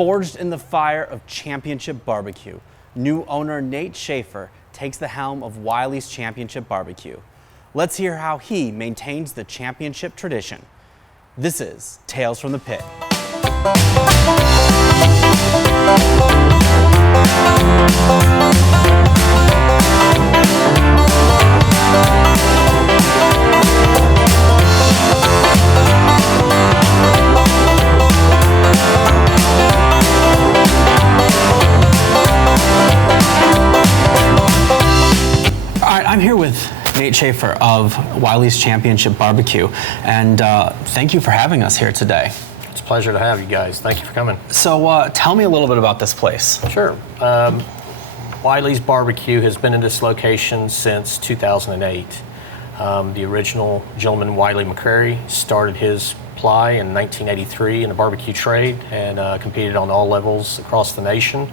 Forged in the fire of championship barbecue, new owner Nate Schaeffer takes the helm of Wileys Championship BBQ. Let's hear how he maintains the championship tradition. This is Tales from the Pit. I'm here with Nate Schaeffer of Wileys Championship BBQ, and thank you for having us here today. It's a pleasure to have you guys. Thank you for coming. So tell me a little bit about this place. Sure. Wileys BBQ has been in this location since 2008. The original gentleman, Wiley McCrary, started his ply in 1983 in the barbecue trade and competed on all levels across the nation.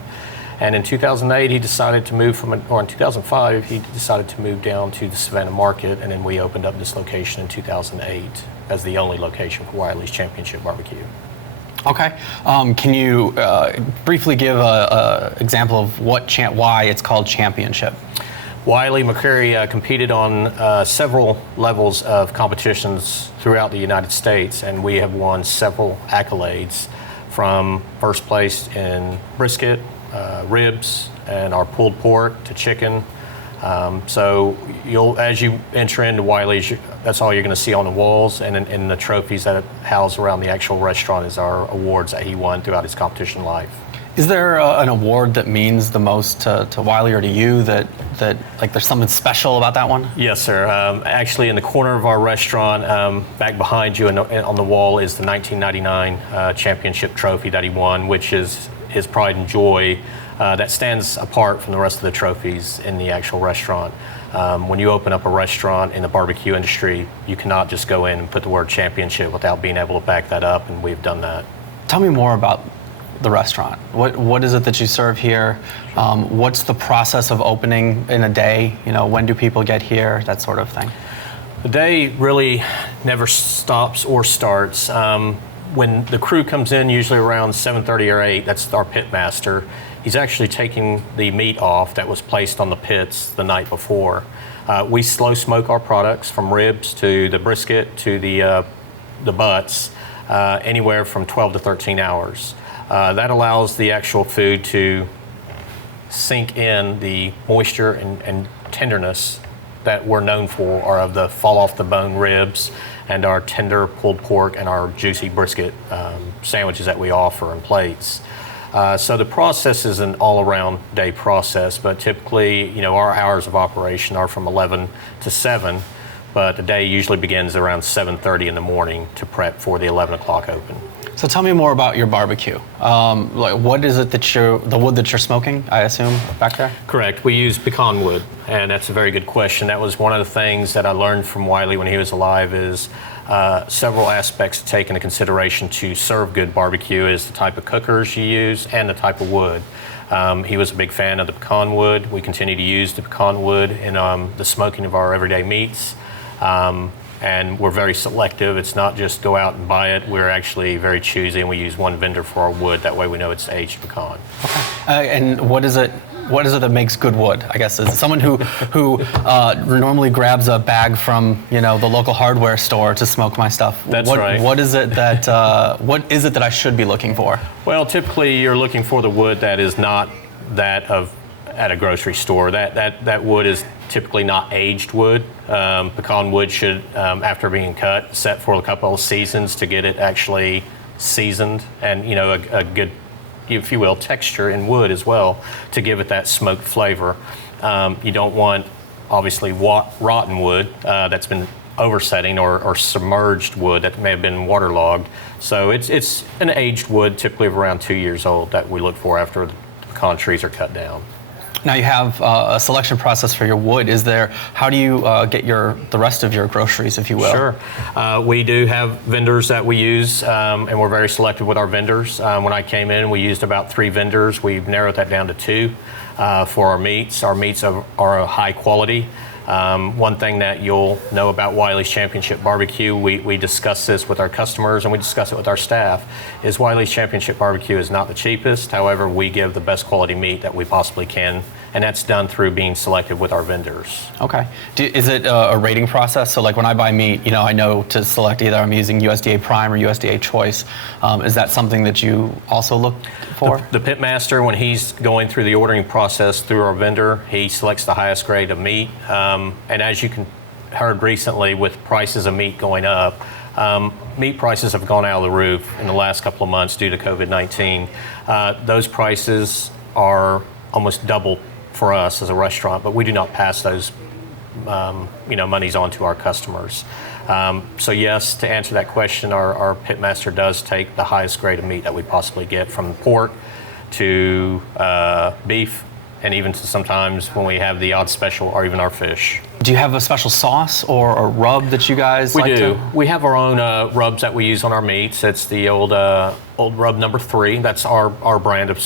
And in 2008, he decided to move or in 2005, he decided to move down to the Savannah market, and then we opened up this location in 2008 as the only location for Wileys Championship BBQ. Okay. Can you briefly give an example of why it's called championship? Wiley McCrary competed on several levels of competitions throughout the United States, and we have won several accolades, from first place in brisket, ribs, and our pulled pork to chicken. So as you enter into Wileys, that's all you're going to see on the walls, and in the trophies that house around the actual restaurant is our awards that he won throughout his competition life. Is there an award that means the most to Wiley or to you that like there's something special about that one? Yes, sir. Actually, in the corner of our restaurant, back behind you on the wall, is the 1999 championship trophy that he won, which is his pride and joy that stands apart from the rest of the trophies in the actual restaurant. When you open up a restaurant in the barbecue industry, you cannot just go in and put the word championship without being able to back that up, and we've done that. Tell me more about the restaurant. What is it that you serve here? What's the process of opening in a day? You know, when do people get here? That sort of thing. The day really never stops or starts. When the crew comes in, usually around 7:30 or 8, that's our pit master. He's actually taking the meat off that was placed on the pits the night before. We slow smoke our products, from ribs to the brisket to the butts, anywhere from 12 to 13 hours. That allows the actual food to sink in the moisture and tenderness that we're known for, are of the fall off the bone ribs and our tender pulled pork and our juicy brisket sandwiches that we offer in plates. So the process is an all-around day process, but typically, you know, our hours of operation are from 11 to 7, but the day usually begins around 7:30 in the morning to prep for the 11 o'clock open. So tell me more about your barbecue. What is it the wood that you're smoking, I assume, back there? Correct. We use pecan wood, and that's a very good question. That was one of the things that I learned from Wiley when he was alive, is several aspects to take into consideration to serve good barbecue is the type of cookers you use and the type of wood. He was a big fan of the pecan wood. We continue to use the pecan wood in the smoking of our everyday meats. And we're very selective. It's not just go out and buy it. We're actually very choosy, and we use one vendor for our wood. That way we know it's aged pecan. Okay. And what is it that makes good wood? I guess is it someone who normally grabs a bag from, you know, the local hardware store to smoke my stuff? That's right. What is it that I should be looking for? Well, typically you're looking for the wood that is not that of at a grocery store. That wood is typically not aged wood. Pecan wood should, after being cut, set for a couple of seasons to get it actually seasoned, and, you know, a good, if you will, texture in wood as well to give it that smoked flavor. You don't want, obviously, rotten wood that's been oversetting, or submerged wood that may have been waterlogged. So it's an aged wood, typically of around 2 years old, that we look for after the pecan trees are cut down. Now you have a selection process for your wood. How do you get the rest of your groceries, if you will? Sure. We do have vendors that we use, and we're very selective with our vendors. When I came in, we used about 3 vendors. We've narrowed that down to 2 for our meats. Our meats are a high quality. One thing that you'll know about Wileys Championship BBQ, we discuss this with our customers and we discuss it with our staff, is Wileys Championship BBQ is not the cheapest. However, we give the best quality meat that we possibly can, and that's done through being selective with our vendors. Okay. Is it a rating process? So like when I buy meat, I know to select either I'm using USDA Prime or USDA Choice. Is that something that you also look for? The pit master, when he's going through the ordering process through our vendor, he selects the highest grade of meat. And as you heard recently with prices of meat going up, meat prices have gone out of the roof in the last couple of months due to COVID-19. Those prices are almost double for us as a restaurant, but we do not pass those monies on to our customers. So yes, to answer that question, our pit master does take the highest grade of meat that we possibly get, from pork to beef, and even to sometimes when we have the odd special, or even our fish. Do you have a special sauce or a rub that you guys We like do. to? We have our own rubs that we use on our meats. It's the old rub number 3. That's our brand of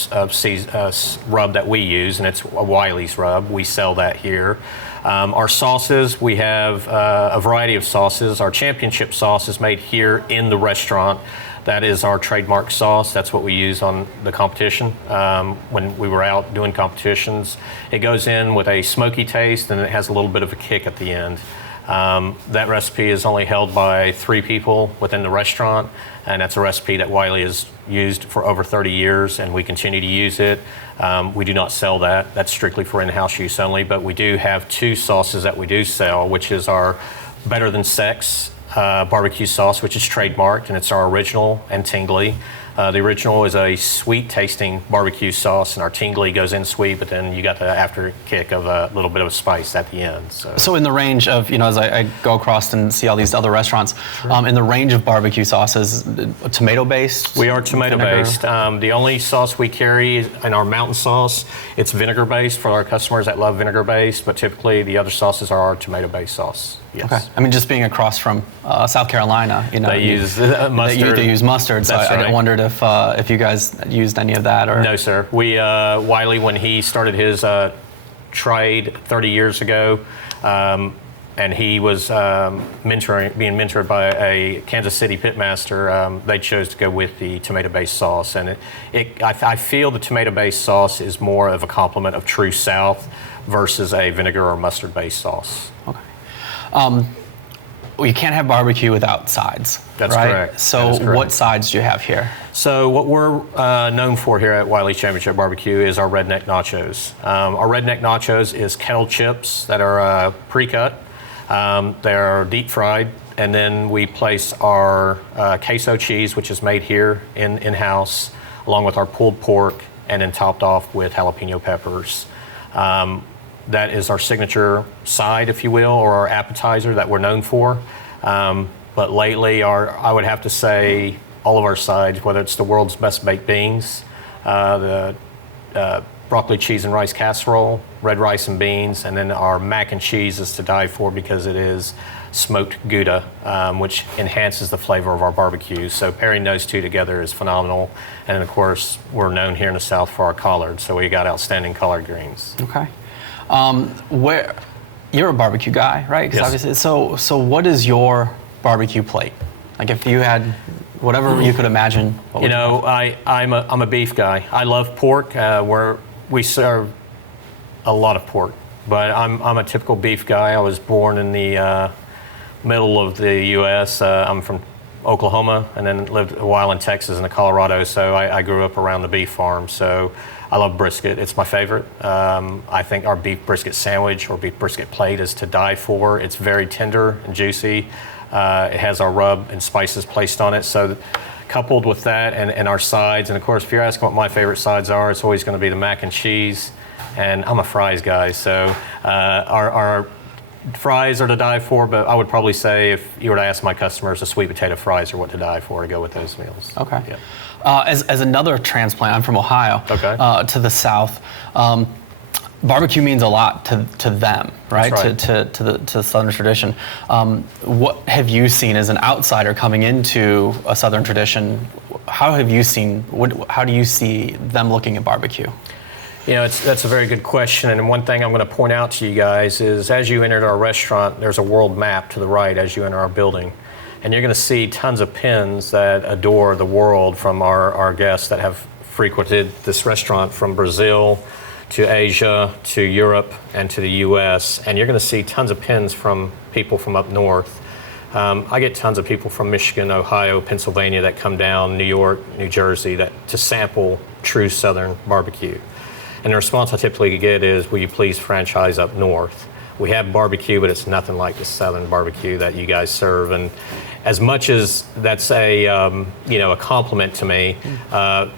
rub that we use, and it's a Wiley's rub. We sell that here. Our sauces, we have a variety of sauces. Our championship sauce is made here in the restaurant. That is our trademark sauce. That's what we use on the competition when we were out doing competitions. It goes in with a smoky taste, and it has a little bit of a kick at the end. That recipe is only held by 3 people within the restaurant, and that's a recipe that Wiley has used for over 30 years, and we continue to use it. We do not sell that. That's strictly for in-house use only, but we do have 2 sauces that we do sell, which is our Better Than Sex barbecue sauce, which is trademarked, and it's our original and tingly. The original is a sweet tasting barbecue sauce, and our tingly goes in sweet, but then you got the after kick of a little bit of spice at the end. So in the range of, as I go across and see all these other restaurants, sure. In the range of barbecue sauces, tomato-based? We are tomato-based. The only sauce we carry in our mountain sauce, it's vinegar-based for our customers that love vinegar-based, but typically the other sauces are our tomato-based sauce. Yes. Okay. I mean, just being across from South Carolina, they use mustard. They use mustard, so That's right. I wondered if you guys used any of that, or no, sir. We Wiley, when he started his trade 30 years ago, and he was being mentored by a Kansas City pitmaster. They chose to go with the tomato-based sauce, and I feel the tomato-based sauce is more of a complement of True South versus a vinegar or mustard-based sauce. Okay. Well, you can't have barbecue without sides. That's right? correct. So correct. What sides do you have here? So what we're known for here at Wileys Championship BBQ is our redneck nachos. Our redneck nachos is kettle chips that are pre-cut. They're deep fried, and then we place our queso cheese, which is made here in-house, along with our pulled pork, and then topped off with jalapeno peppers. That is our signature side, if you will, or our appetizer that we're known for. But lately, I would have to say all of our sides, whether it's the world's best baked beans, the broccoli cheese and rice casserole, red rice and beans, and then our mac and cheese is to die for because it is smoked Gouda, which enhances the flavor of our barbecue. So pairing those 2 together is phenomenal. And then, of course, we're known here in the South for our collards, so we got outstanding collard greens. Okay. Where you're a barbecue guy, right? Yes. Obviously, so what is your barbecue plate? Like, if you had whatever you could imagine. I'm a beef guy. I love pork. We serve a lot of pork, but I'm a typical beef guy. I was born in the middle of the U.S. I'm from Oklahoma, and then lived a while in Texas and Colorado. So I grew up around the beef farm. So I love brisket. It's my favorite. I think our beef brisket sandwich or beef brisket plate is to die for. It's very tender and juicy. It has our rub and spices placed on it. So coupled with that and our sides, and of course, if you're asking what my favorite sides are, it's always going to be the mac and cheese. And I'm a fries guy, so our fries are to die for, but I would probably say if you were to ask my customers, the sweet potato fries are what to die for to go with those meals. Okay. Yeah. As another transplant, I'm from Ohio, Okay. To the South. Barbecue means a lot to them, right? That's right. To the Southern tradition. What have you seen as an outsider coming into a Southern tradition? How do you see them looking at barbecue? That's a very good question. And one thing I'm going to point out to you guys is as you entered our restaurant, there's a world map to the right as you enter our building. And you're going to see tons of pins that adore the world from our guests that have frequented this restaurant from Brazil to Asia to Europe and to the US. And you're going to see tons of pins from people from up north. I get tons of people from Michigan, Ohio, Pennsylvania that come down, New York, New Jersey, to sample true Southern barbecue. And the response I typically get is, will you please franchise up north? We have barbecue, but it's nothing like the Southern barbecue that you guys serve. And as much as that's a compliment to me,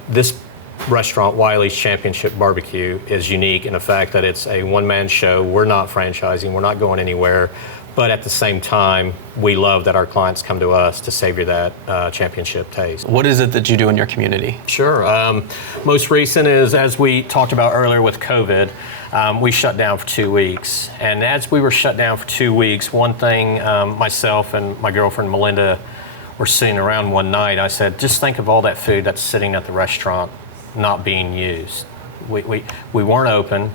this restaurant, Wileys Championship BBQ, is unique in the fact that it's a one-man show. We're not franchising. We're not going anywhere. But at the same time, we love that our clients come to us to savor that championship taste. What is it that you do in your community? Sure. Most recent is, as we talked about earlier with COVID, we shut down for 2 weeks. And as we were shut down for 2 weeks, one thing myself and my girlfriend Melinda were sitting around one night. I said, just think of all that food that's sitting at the restaurant not being used. We weren't open.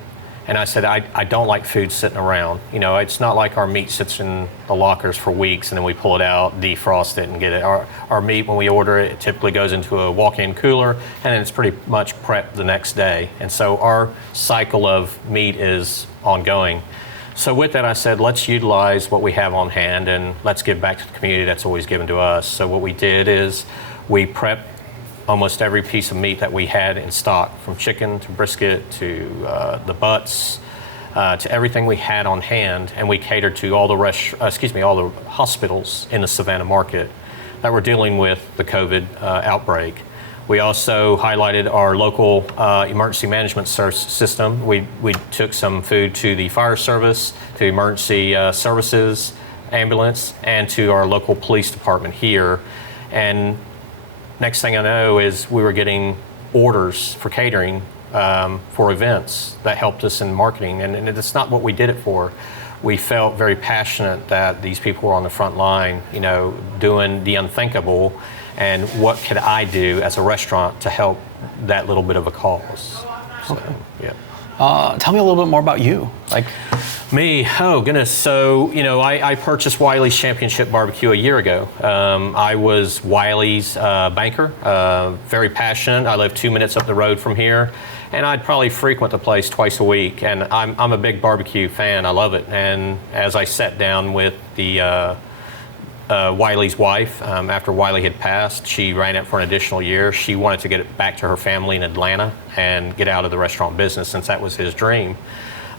And I said, I don't like food sitting around. It's not like our meat sits in the lockers for weeks and then we pull it out, defrost it, and get it. Our meat, when we order it, it typically goes into a walk-in cooler, and then it's pretty much prepped the next day. And so our cycle of meat is ongoing. So with that, I said, let's utilize what we have on hand and let's give back to the community that's always given to us. So what we did is we prepped almost every piece of meat that we had in stock, from chicken to brisket to the butts, to everything we had on hand, and we catered to all the hospitals in the Savannah market that were dealing with the COVID outbreak. We also highlighted our local emergency management system. We took some food to the fire service, to emergency services, ambulance, and to our local police department here. And next thing I know is we were getting orders for catering for events that helped us in marketing. And it's not what we did it for. We felt very passionate that these people were on the front line, doing the unthinkable. And what could I do as a restaurant to help that little bit of a cause? So, yeah. Tell me a little bit more about you. Me? Oh, goodness. So, I purchased Wileys Championship BBQ a year ago. I was Wiley's banker, very passionate. I live 2 minutes up the road from here, and I'd probably frequent the place twice a week. And I'm a big barbecue fan. I love it. And as I sat down with the Wiley's wife, after Wiley had passed, she ran it for an additional year. She wanted to get it back to her family in Atlanta and get out of the restaurant business, since that was his dream.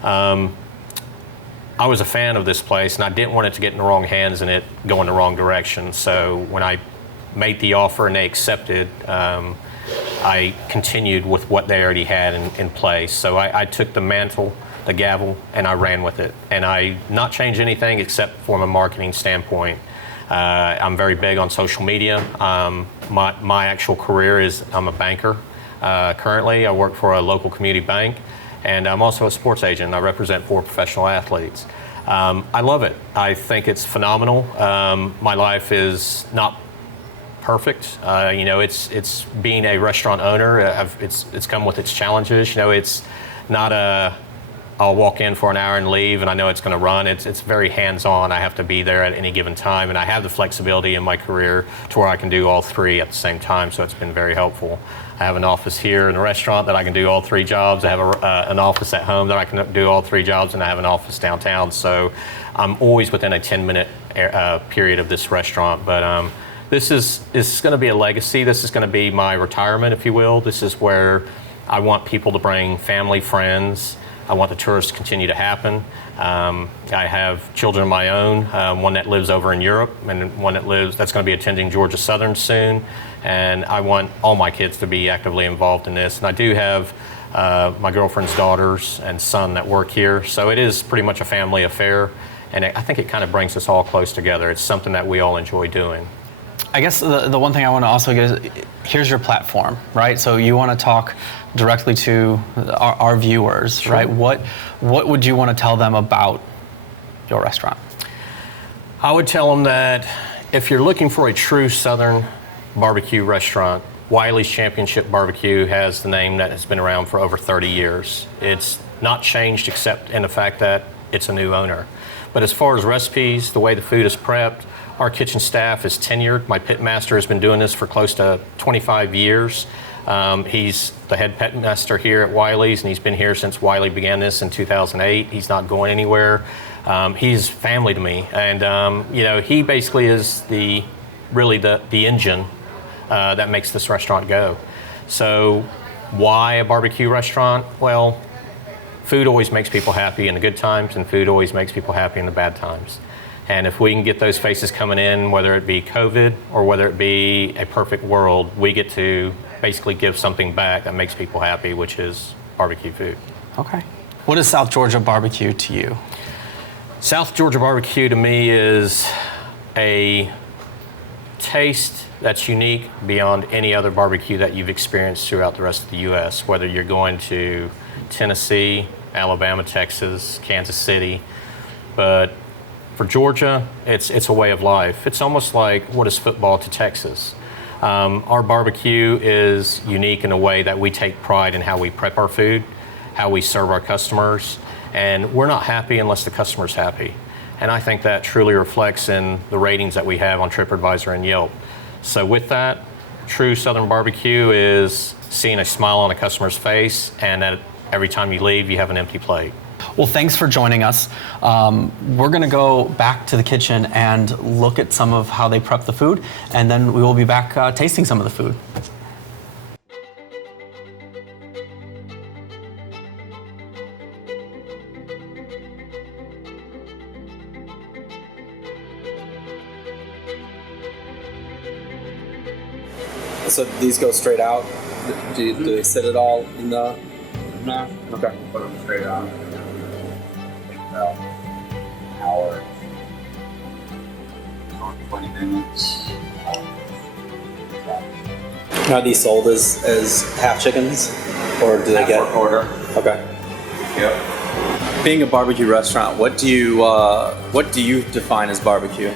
I was a fan of this place, and I didn't want it to get in the wrong hands and it go in the wrong direction. So when I made the offer and they accepted, I continued with what they already had in place. So I took the mantle, the gavel, and I ran with it. And I not changed anything except from a marketing standpoint. I'm very big on social media. My actual career is I'm a banker. Currently, I work for a local community bank, and I'm also a sports agent. I represent 4 professional athletes. I love it. I think it's phenomenal. My life is not perfect. It's being a restaurant owner. It's come with its challenges. It's not I'll walk in for an hour and leave, and I know it's going to run. It's very hands-on. I have to be there at any given time, and I have the flexibility in my career to where I can do all 3 at the same time, so it's been very helpful. I have an office here in the restaurant that I can do all 3 jobs. I have an office at home that I can do all 3 jobs, and I have an office downtown, so I'm always within a 10-minute period of this restaurant. But this is going to be a legacy. This is going to be my retirement, if you will. This is where I want people to bring family, friends. I want the tours to continue to happen. I have children of my own, one that lives over in Europe and one that's going to be attending Georgia Southern soon. And I want all my kids to be actively involved in this. And I do have my girlfriend's daughters and son that work here. So it is pretty much a family affair. And I think it kind of brings us all close together. It's something that we all enjoy doing. I guess the one thing I want to also get is, here's your platform, right? So you want to talk directly to our viewers, Sure. right? What would you want to tell them about your restaurant? I would tell them that if you're looking for a true Southern barbecue restaurant, Wileys Championship BBQ has the name that has been around for over 30 years. It's not changed except in the fact that it's a new owner. But as far as recipes, the way the food is prepped, our kitchen staff is tenured. My pit master has been doing this for close to 25 years. He's the head pit master here at Wileys, and he's been here since Wiley began this in 2008. He's not going anywhere. He's family to me, and he basically is really the engine that makes this restaurant go. So why a barbecue restaurant? Well, food always makes people happy in the good times, and food always makes people happy in the bad times. And if we can get those faces coming in, whether it be COVID or whether it be a perfect world, we get to basically give something back that makes people happy, which is barbecue food. Okay. What is South Georgia barbecue to you? South Georgia barbecue to me is a taste that's unique beyond any other barbecue that you've experienced throughout the rest of the U.S., whether you're going to Tennessee, Alabama, Texas, Kansas City. But for Georgia, it's a way of life. It's almost like what is football to Texas. Our barbecue is unique in a way that we take pride in how we prep our food, how we serve our customers, and we're not happy unless the customer's happy. And I think that truly reflects in the ratings that we have on TripAdvisor and Yelp. So with that, true Southern barbecue is seeing a smile on a customer's face, and that every time you leave, you have an empty plate. Well, thanks for joining us. We're going to go back to the kitchen and look at some of how they prep the food, and then we will be back tasting some of the food. So these go straight out? Do they sit it all in the... No. Okay. Put them straight on. About an hour. 20 minutes. Are these sold as half chickens? Or do they get... Quarter. Okay. Yep. Being a barbecue restaurant, what do you define as barbecue?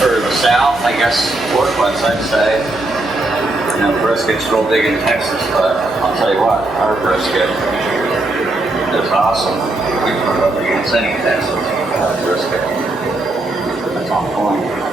For the South, I guess, pork-wise, I'd say. You know, brisket's real big in Texas, but I'll tell you what, our brisket is awesome. We put it up against any Texas brisket. That's on point.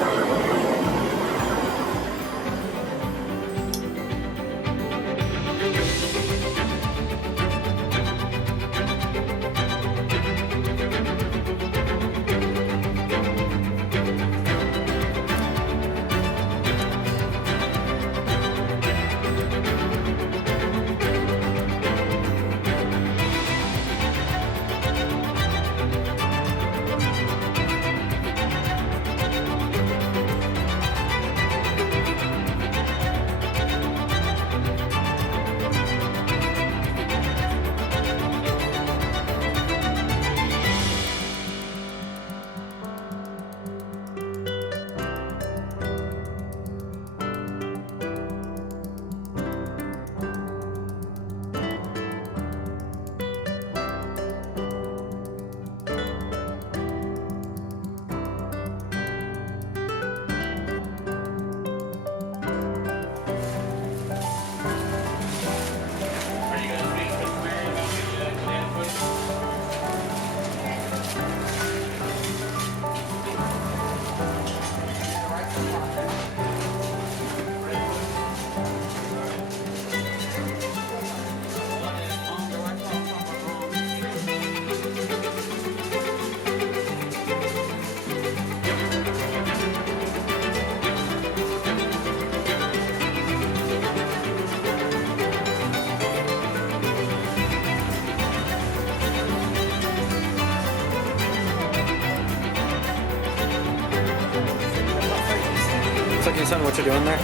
So can you tell me what you're doing there?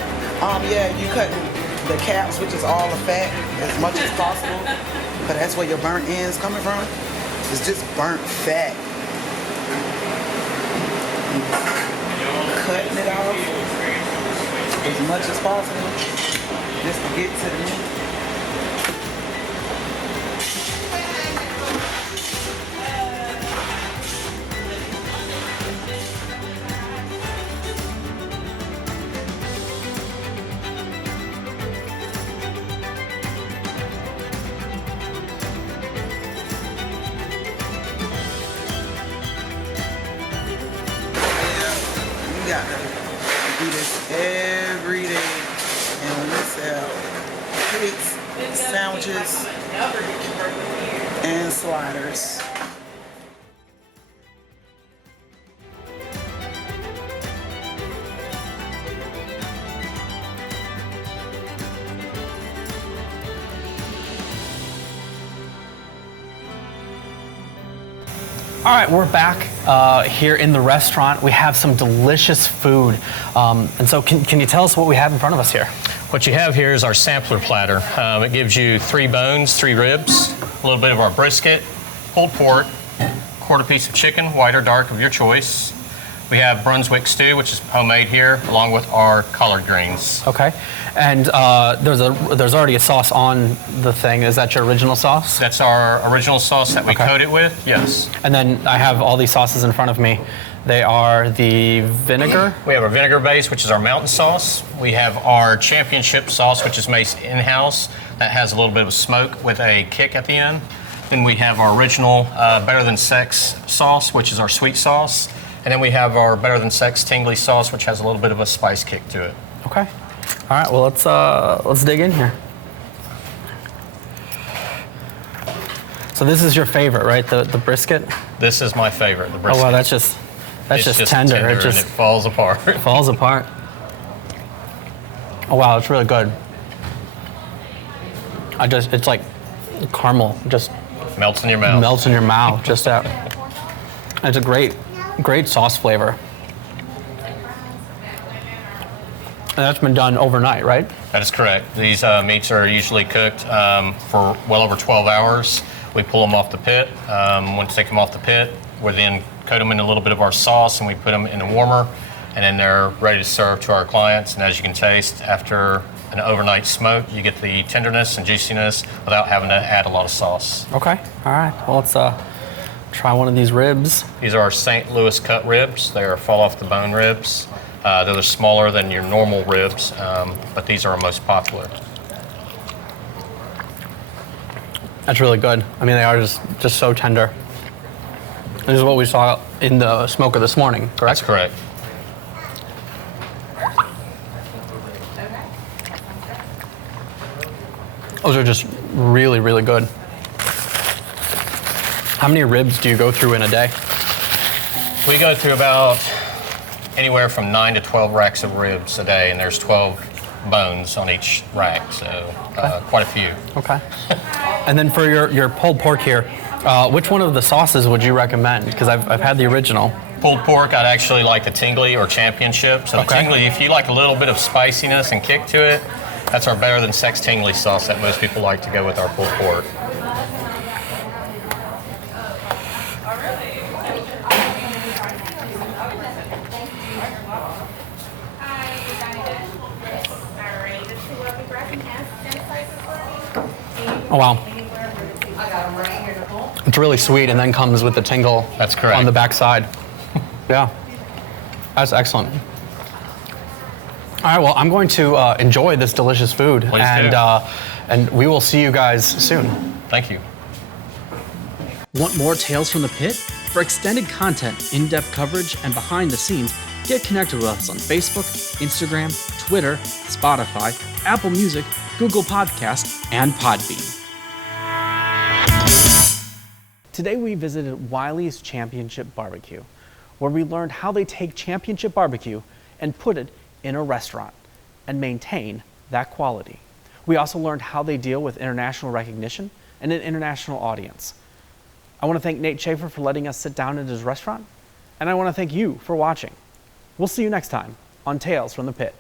Yeah, you cutting the caps, which is all the fat, as much as possible. But that's where your burnt end's coming from. It's just burnt fat. Cutting it off as much as possible, just to get to the meat. wedges, and sliders. All right, we're back here in the restaurant. We have some delicious food. And so can you tell us what we have in front of us here? What you have here is our sampler platter. It gives you 3 bones, 3 ribs, a little bit of our brisket, pulled pork, quarter piece of chicken, white or dark of your choice. We have Brunswick stew, which is homemade here, along with our collard greens. Okay. And there's already a sauce on the thing. Is that your original sauce? That's our original sauce that we Okay. coat it with, yes. And then I have all these sauces in front of me. They are the vinegar. We have our vinegar base, which is our mountain sauce. We have our championship sauce, which is made in-house. That has a little bit of smoke with a kick at the end. Then we have our original Better Than Sex sauce, which is our sweet sauce. And then we have our Better Than Sex tingly sauce, which has a little bit of a spice kick to it. Okay. All right. Well, let's dig in here. So this is your favorite, right? The brisket. This is my favorite, the Oh brisket. wow, that's just tender. It and just it falls apart. falls apart. Oh wow, it's really good. It's like caramel, just Melts in your mouth. melts in your mouth. Just that. It's a great sauce flavor. And that's been done overnight, right? That is correct. These meats are usually cooked for well over 12 hours. We pull them off the pit. Once they come off the pit, we then coat them in a little bit of our sauce and we put them in a warmer, and then they're ready to serve to our clients. And as you can taste, after an overnight smoke, you get the tenderness and juiciness without having to add a lot of sauce. Okay. All right. Well, let's try one of these ribs. These are our St. Louis cut ribs. They are fall off the bone ribs. They're smaller than your normal ribs, but these are our most popular. That's really good. I mean, they are just so tender. This is what we saw in the smoker this morning, correct? That's correct. Those are just really, really good. How many ribs do you go through in a day? We go through about anywhere from 9 to 12 racks of ribs a day, and there's 12 bones on each rack, so quite a few. Okay. And then for your pulled pork here, which one of the sauces would you recommend? Because I've had the original. Pulled pork, I'd actually like the tingly or championship. So the Okay. tingly, if you like a little bit of spiciness and kick to it, that's our Better Than Sex tingly sauce that most people like to go with our pulled pork. Oh wow. It's really sweet and then comes with the tingle. That's correct. On the back side. Yeah. That's excellent. All right, well, I'm going to enjoy this delicious food. Please do. And we will see you guys soon. Thank you. Want more Tales from the Pit? For extended content, in-depth coverage, and behind the scenes, get connected with us on Facebook, Instagram, Twitter, Spotify, Apple Music, Google Podcasts, and Podbean. Today we visited Wileys Championship BBQ, where we learned how they take championship barbecue and put it in a restaurant and maintain that quality. We also learned how they deal with international recognition and an international audience. I want to thank Nate Schaeffer for letting us sit down in his restaurant, and I want to thank you for watching. We'll see you next time on Tales from the Pit.